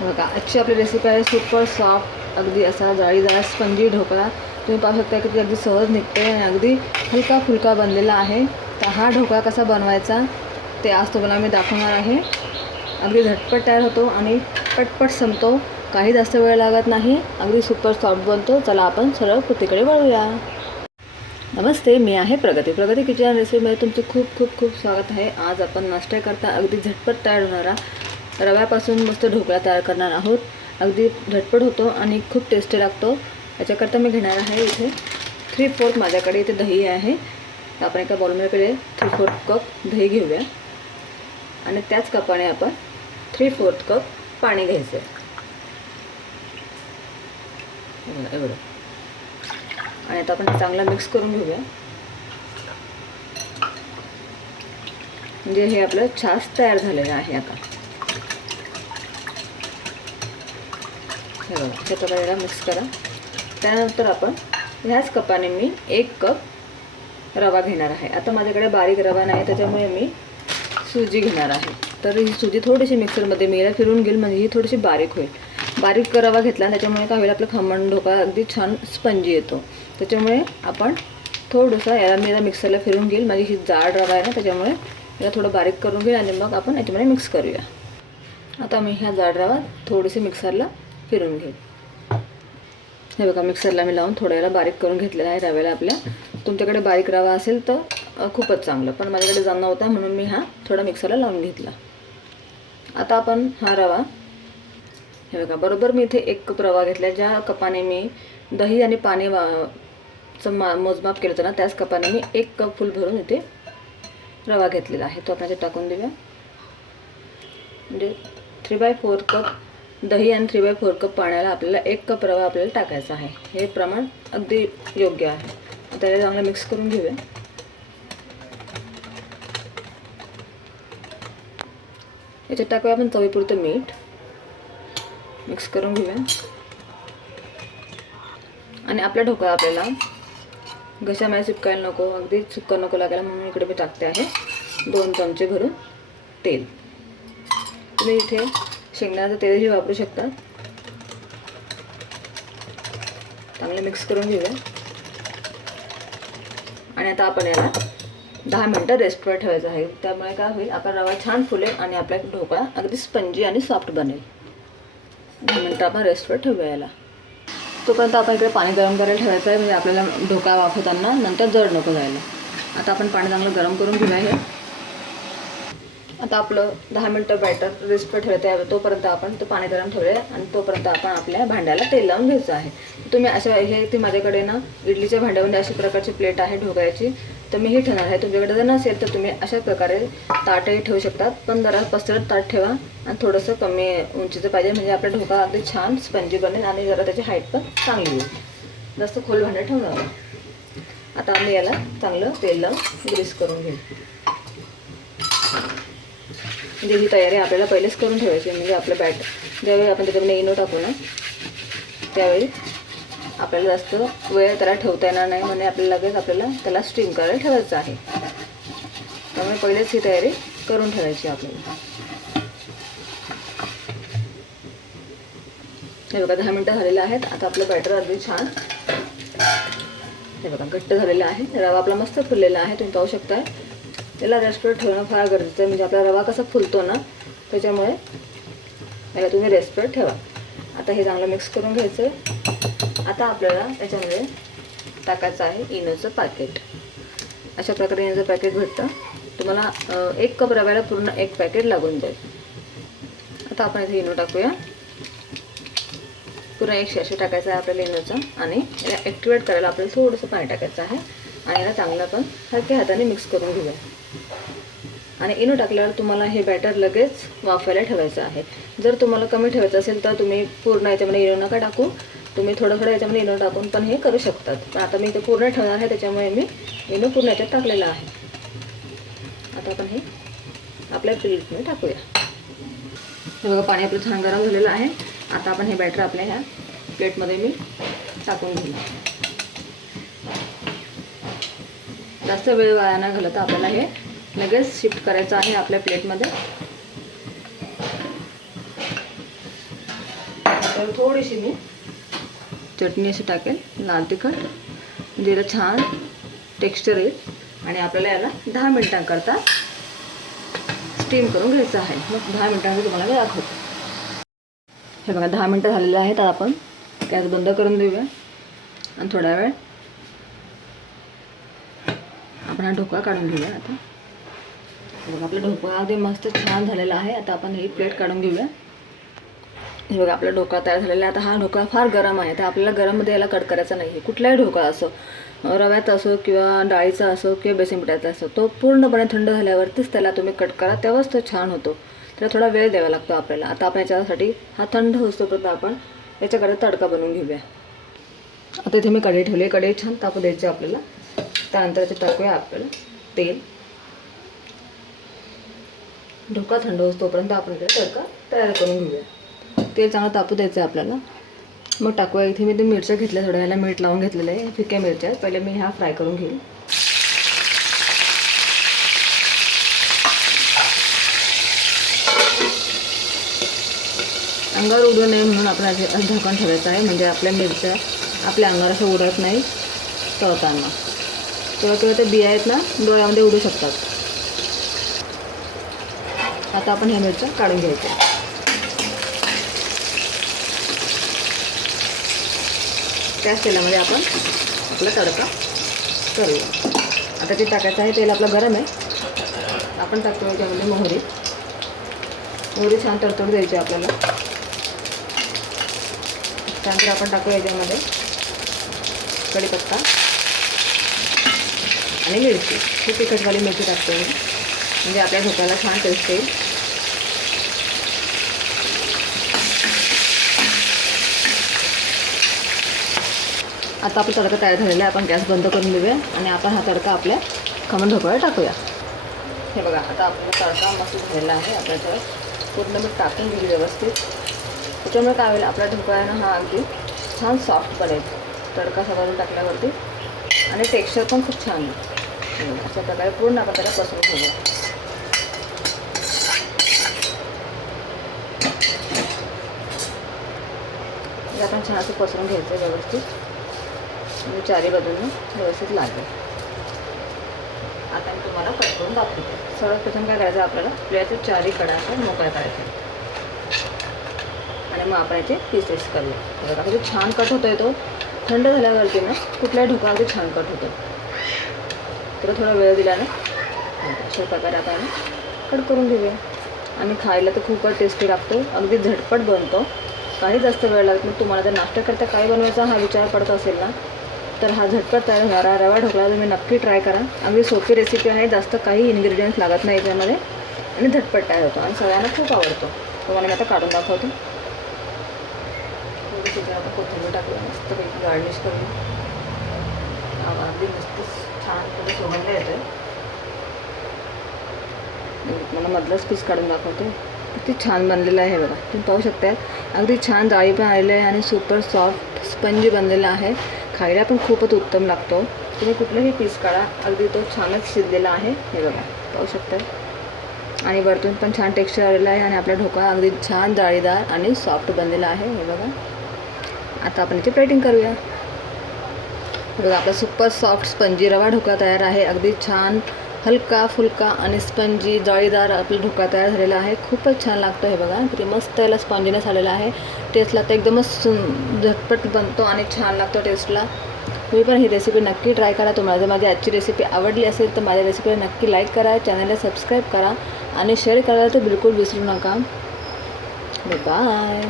बघा आजची आपली रेसिपी आहे सुपर सॉफ्ट अगदी असा जाळीदार स्पंजी ढोकळा. तुम्ही पाहू शकता की ते अगदी सहज निघते आणि अगदी हलका फुलका बनलेला आहे. तर हा ढोकळा कसा बनवायचा ते आज तुम्हाला मी दाखवणार आहे. अगदी झटपट तयार होतो आणि पटपट संपतो, काही जास्त वेळ लागत नाही, अगदी सुपर सॉफ्ट बनतो. चला आपण सरळ कृतीकडे वळूया. नमस्ते, मी आहे प्रगती किचन रेसिपीमध्ये तुमचे खूप खूप खूप स्वागत आहे. आज आपण नाश्त्याकरता अगदी झटपट तयार होणारा रव्यापासून मस्त ढोकळा तयार करणार आहोत. अगदी झटपट होतो आणि खूप टेस्टी लागतो. याच्याकरता मी घेणार आहे इथे 3/4 माझ्याकडे इथे दही आहे. तर आपण एका बाउलमध्ये 3/4 कप दही घेऊया आणि त्याच कपाने आपण 3/4 कप पाणी घ्यायचं आहे. एवढं. आणि आता आपण चांगलं मिक्स करून घेऊया. म्हणजे हे आपलं छास तयार झालेलं आहे. आता हे बघा, अशा प्रकारे याला मिक्स करा. त्यानंतर आपण ह्याच कपाने मी 1 कप रवा घेणार आहे. आता माझ्याकडे बारीक रवा नाही, त्याच्यामुळे मी सुजी घेणार आहे. तर ही सुजी थोडीशी मिक्सरमध्ये मी याला फिरून घेईल, म्हणजे ही थोडीशी बारीक होईल. बारीक रवा घेतला त्याच्यामुळे काय होईल, आपलं खमण ढोकळा अगदी छान स्पंजी येतो. त्याच्यामुळे आपण थोडंसं याला मी मिक्सरला फिरून घेईल. माझी ही जाड रवा आहे ना, त्याच्यामुळे याला थोडं बारीक करून घेईल आणि मग आपण याच्यामध्ये मिक्स करूया. आता मी ह्या जाड रवा थोडीशी मिक्सरला फिरून घेईल. हे बघा, मिक्सरला मी लावून थोडं याला बारीक करून घेतलेला आहे रव्याला आपल्या. तुमच्याकडे बारीक रवा असेल तर खूपच चांगलं, पण माझ्याकडे जाण नव्हता म्हणून मी हा थोडा मिक्सरला लावून घेतला. आता आपण हा रवा, हे बघा, बरोबर मी इथे 1 कप रवा घेतला. ज्या कपाने मी दही आणि पाणी मोजमाप केलं होतं ना, त्याच कपाने मी 1 कप फुल भरून इथे रवा घेतलेला आहे. तो आपण याच्यात टाकून देऊया. म्हणजे 3/4 कप दही आणि 3/4 कप पाण्याला आपल्याला 1 कप रवा आपल्याला टाकायचा आहे. हे प्रमाण अगदी योग्य आहे. आता याला चांगलं मिक्स करून घेऊया. याच्यात टाकूया आपण चवीपुरतं मीठ. मिक्स करून घेऊया. आणि आपला ढोकळा आपल्याला घशामध्ये चिपकायला नको, अगदी सुक्का नको लागायला, म्हणून इकडे मी टाकते आहे 2 चमचे भरून तेल. तुम्ही इथे शेंगदाण्याचं तेलही वापरू शकता. चांगलं मिक्स करून घेऊया. आणि आता आपण याला 10 मिनटं रेस्टवर ठेवायचं आहे. त्यामुळे काय होईल, आपला रवा छान फुलेल आणि आपला ढोकळा अगदी स्पंजी आणि सॉफ्ट बनेल. 10 मिनटं आपण रेस्टवर ठेवूया याला. तोपर्यंत आपण इकडे पाणी गरम करायला ठेवायचं आहे, म्हणजे आपल्याला ढोकळा वाफवताना नंतर जड नको जायला. आता आपण पाणी चांगलं गरम करून घेऊया हे. आता आपलं 10 मिनटं बॅटर रेस्टवर ठेवायचं आहे. तोपर्यंत आपण ते पाणी गरम ठेवूया आणि तोपर्यंत आपण आपल्या भांड्याला तेल लावून घ्यायचं आहे. तुम्ही अशा हे ती माझ्याकडे ना इडलीच्या भांड्यामध्ये अशा प्रकारची प्लेट आहे ढोकळ्याची, तर मी ही ठेवणार आहे. तुमच्याकडे जर नसेल तर तुम्ही अशा प्रकारे ताटही ठेवू शकतात, पण जरा पसरट ताट ठेवा आणि थोडंसं कमी उंचीचं पाहिजे, म्हणजे आपला ढोकळा अगदी छान स्पंजी बनेल आणि जरा त्याची हाईट पण चांगली येईल. जास्त खोल भांडं ठेवू नका. आता आम्ही याला चांगलं तेल लावून ग्रीस करून घेऊ. म्हणजे ही तयारी आपल्याला पहिलेच करून ठेवायची, म्हणजे आपलं बॅटर ज्यावेळी आपण त्याच्यामध्ये इनो टाकू ना, त्यावेळी आपल्याला जास्त वेळ त्याला ठेवता येणार नाही, म्हणजे आपल्याला लगेच आपल्याला त्याला स्टीम करायला ठेवायचं आहे. त्यामुळे पहिलेच ही तयारी करून ठेवायची आपल्याला. हे बघा, 10 मिनटं झालेलं आहेत. आता आपलं बॅटर अगदी छान, हे बघा, घट्ट झालेलं आहे. रवा आपला मस्त फुललेला आहे, तुम्ही पाहू शकता. त्याला रेस्टवर ठेवणं फार गरजेचं आहे, म्हणजे आपला रवा कसा फुलतो ना, त्याच्यामुळे याला तुम्ही रेस्टवर ठेवा. आता हे चांगलं मिक्स करून घ्यायचं. आता आपल्याला त्याच्यामध्ये टाकायचं आहे इनोचं पॅकेट. अशा प्रकारे इनोचं पॅकेट भेटतं तुम्हाला. 1 कप रव्याला पूर्ण 1 पॅकेट लागून जाईल. आता आपण इथे इनो टाकूया. पूर्ण 1 सॅशे टाकायचं आहे आपल्याला इनोचं. आणि याला ॲक्टिवेट करायला आपल्याला थोडंसं पाणी टाकायचं आहे आणि याला चांगलं आपण हलक्या हाताने मिक्स करून घेऊया. आणि इनो टाकल्यावर तुम्हाला हे बॅटर लगेच वाफायला ठेवायचं आहे. जर तुम्हाला कमी ठेवायचं असेल तर तुम्ही पूर्ण याच्यामध्ये इनो नका टाकू, तुम्ही थोडं थोडं याच्यामध्ये इनो टाकून पण हे करू शकतात. पण आता मी इथे पूर्ण ठेवणार आहे, त्याच्यामुळे मी इनो पूर्ण याच्यात टाकलेला आहे. आता आपण हे आपल्या प्लेटमध्ये टाकूया. हे बघा, पाणी आपलं छान गरम झालेलं आहे. आता आपण हे बॅटर आपल्या ह्या प्लेटमध्ये मी टाकून घेऊया. जास्त वेळ वाया न घालवता आपल्याला हे लगेच शिफ्ट करायचं आहे आपल्या प्लेटमध्ये. तर थोडीशी मी चटणी अशी टाकेल, लाल तिखट, म्हणजे याला छान टेक्स्चर येईल. आणि आपल्याला याला 10 मिनिटांकरता स्टीम करून घ्यायचं आहे. मग 10 मिनिटांमध्ये तुम्हाला मी दाखवते. हे बघा 10 मिनिटं झालेले आहेत. आता आपण गॅस बंद करून देऊया आणि थोडा वेळ आपण हा ढोकळा काढून घेऊया. आता बघा आपला ढोकळा अगदी मस्त छान झालेला आहे. आता आपण ही प्लेट काढून घेऊया. हे बघा आपला ढोकळा तयार झालेला आहे. आता हा ढोकळा फार गरम आहे, तर आपल्याला गरममध्ये याला कट करायचा नाही आहे. कुठलाही ढोकळा असो, रव्याचा असो किंवा डाळीचा असो किंवा बेसन पिठाचा असो, तो पूर्णपणे थंड झाल्यावरतीच त्याला तुम्ही कट करा, तेव्हाच तो छान होतो. त्याला थोडा वेळ द्यावा लागतो आपल्याला. आता आपण याच्यासाठी हा थंड होतोपर्यंत आपण याच्याकडे तडका बनवून घेऊया. आता इथे मी कढई ठेवली. कढई छान तापू द्यायची आपल्याला. त्यानंतर याचे टाकूया आपल्याला तेल. ढोकळा थंड होतोपर्यंत आपण इथे तडका तयार करून घेऊया. तेल चांगलं तापू द्यायचं आहे आपल्याला. मग टाकूया. इथे मी 2 मिरच्या घेतल्या, थोड्या याला मीठ लावून घेतलेलं आहे. फिक्या मिरच्या आहेत. पहिले मी ह्या फ्राय करून घेईन. अंगावर उडू नये म्हणून आपण झाकण ठेवायचं आहे, म्हणजे आपल्या मिरच्या आपल्या अंगावर असं उडत नाही तळताना. तेव्हा ते बिया आहेत ना, डोळ्यामध्ये उडू शकतात. आता आपण ह्या मिरच्या काढून घ्यायच्या. त्याच तेलामध्ये आपण आपला तडका करूया. आता ते टाकायचं आहे. तेल आपलं गरम आहे. आपण टाकतो याच्यामध्ये मोहरी. मोहरी छान तडतड द्यायची आपल्याला. त्यानंतर आपण टाकू याच्यामध्ये कढीपत्ता आणि मिरची. ही तिखटवाली मिरची टाकतो मी, म्हणजे आपल्या ढोकळ्याला छान टेस्ट येईल. आता आपला तडका तयार झालेला आहे. आपण गॅस बंद करून देऊया आणि आपण हा तडका आपल्या खमण ढोकळ्याला टाकूया. हे बघा आता आपला तडका मस्त झालेला आहे. आपल्याला पूर्ण मी टाकून घेऊ व्यवस्थित. त्याच्यामुळे काय होईल, आपल्या ढोकळ्यानं हा अगदी छान सॉफ्ट बनेल तडका सगळं टाकल्यावरती, आणि टेक्स्चर पण खूप छान येईल. अशा प्रकारे पूर्ण आपण त्याला पसरून ठेवूया. आपण छान असं पसरून घ्यायचं आहे व्यवस्थित, म्हणजे चारी बाजूंना व्यवस्थित लागेल. आता मी तुम्हाला कट करून दाखवते. सर्वप्रथम काय करायचं, आपल्याला प्लेटच्या चारी कडा असं मोकळ्या करायचं आणि मग आपण याचे पीसेस करूया. बघा किती छान कट होतो आहे. तो थंड झाल्यावरती ना कुठल्याही ढोकळा अगदी छान कट होतो. तर थोडा वेळ दिला ना, अशा प्रकारे आपण कट करून घेऊया. आणि खायला तर खूपच टेस्टी लागतो. अगदी झटपट बनतो, काही जास्त वेळ लागत नाही. तुम्हाला जर नाश्ता करता काय बनवायचा हा विचार पडत असेल ना, तर हा झटपट तयार होणारा रवा ढोकळा तुम्ही नक्की ट्राय करा. अगदी सोपी रेसिपी आहे. जास्त काही इन्ग्रेडियंट्स लागत नाही याच्यामध्ये, आणि झटपट तयार होतो आणि सगळ्यांना खूप आवडतो. तुम्हाला मी आता काढून दाखवतो. थोडीशी आपण कोथिंबीर टाकूया, मस्तपैकी गार्निश करूया. अगदी मस्त छान थोडं सुगंध येतो आहे. मला मधलाच पीस काढून दाखवते. किती छान बनलेलं आहे बघा. तुम्ही पाहू शकता. अगदी छान जाळी पण आलेलं आहे आणि सुपर सॉफ्ट स्पंजी बनलेला आहे. खायला पण खूपच उत्तम लागतो. तुम्ही कुठलंही पीस काढा, अगदी तो छानच शिजलेला आहे. हे बघा पाहू शकता. आणि वरतून पण छान टेक्स्चर आलेलं आहे आणि आपला ढोकळा अगदी छान जाळीदार आणि सॉफ्ट बनलेला आहे. हे बघा. आता आपण याची प्लेटिंग करूया. बघा आपला सुपर सॉफ्ट स्पंजी रवा ढोकळा तयार आहे. अगदी छान हलका फुलका आणि स्पंजी जाळीदार आपला ढोकळा तयार झालेला आहे. खूपच छान लागतो. हे बघा किती मस्त याला स्पंजीनेस आलेला आहे. टेस्टला तर एकदमच झटपट बनतो आणि छान लागतो टेस्टला. तुम्ही पण ही रेसिपी नक्की ट्राय करा. तुम्हाला जर माझी आजची रेसिपी आवडली असेल तर माझ्या रेसिपीला नक्की लाईक करा, चॅनलला सबस्क्राईब करा आणि शेअर करायला तर बिलकुल विसरू नका. बाय.